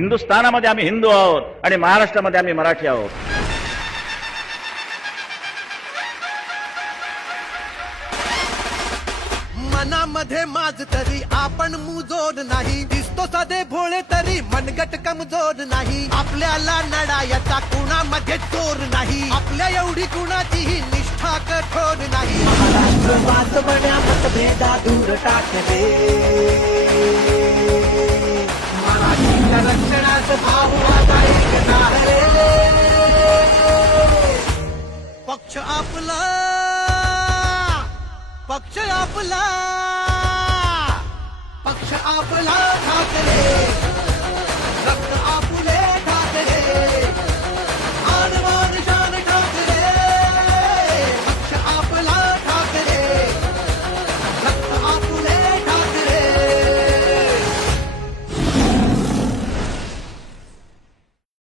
हिंदुस्थानामध्ये आम्ही हिंदू आहोत आणि महाराष्ट्रामध्ये आम्ही मराठी आहोत. मनामध्ये माझ तरी आपण मुजोड नाही, दिसतो सदे भोळे तरी मनगट कमजोर नाही. आपल्याला लढायाचा कुणामध्ये जोर नाही, आपल्या एवढी कुणाचीही निष्ठा कठोर नाही. महाराष्ट्र वाचवण्या मतभेदा दूर टाकले, मराठीच्या रक्षणात भाऊ आता एक आहे. पक्ष आपला, पक्ष आपला, पक्ष आपला ठाकरे.